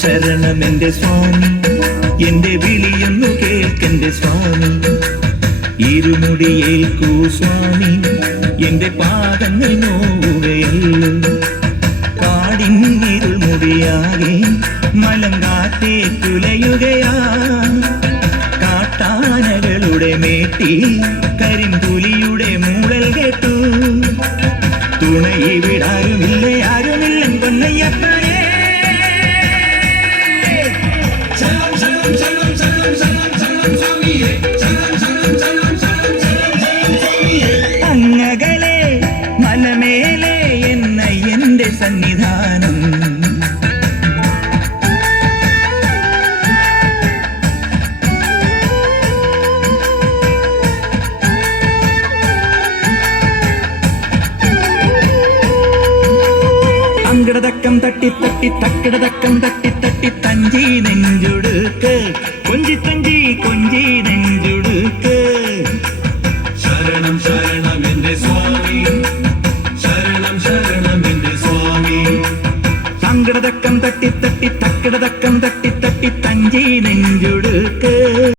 ശരണം എന്റെ സ്വാമി, എന്റെ വിളിയൊന്നു കേൾക്കെന്റെ സ്വാമി. ഇരുമുടിയേൽക്കൂ സ്വാമി, എന്റെ പാദങ്ങൾ നോവുകയല്ലോ. കാടിൻ ഇരുൾമുടിയാകെ മലങ്കാറ്റേ തുലയുകയാ. കാട്ടാനകളുടെ മേട്ടി കരിമ്പുലിയുടെ മൂളൽ കേട്ടു. തുണയിവിടാരുമില്ല, ആരുമില്ലൻ പൊന്നയ്യപ്പനേ. അങ്ങകലെ മലമേലെ എന്നയ്യന്റെ സന്നിധാനം. അങ്കിടതക്കം തട്ടി തട്ടി തക്കിടതക്കം തട്ടി തട്ടി തഞ്ചി നെഞ്ചുടുക്ക്, കൊഞ്ചി തഞ്ചി കൊഞ്ചി നെഞ്ചുടുക്ക്. ശരണം ശരണം എന്റെ സ്വാമി, ശരണം ശരണം എന്റെ സ്വാമി. അങ്കിടതക്കം തട്ടി തട്ടി തക്കിടതക്കം തട്ടി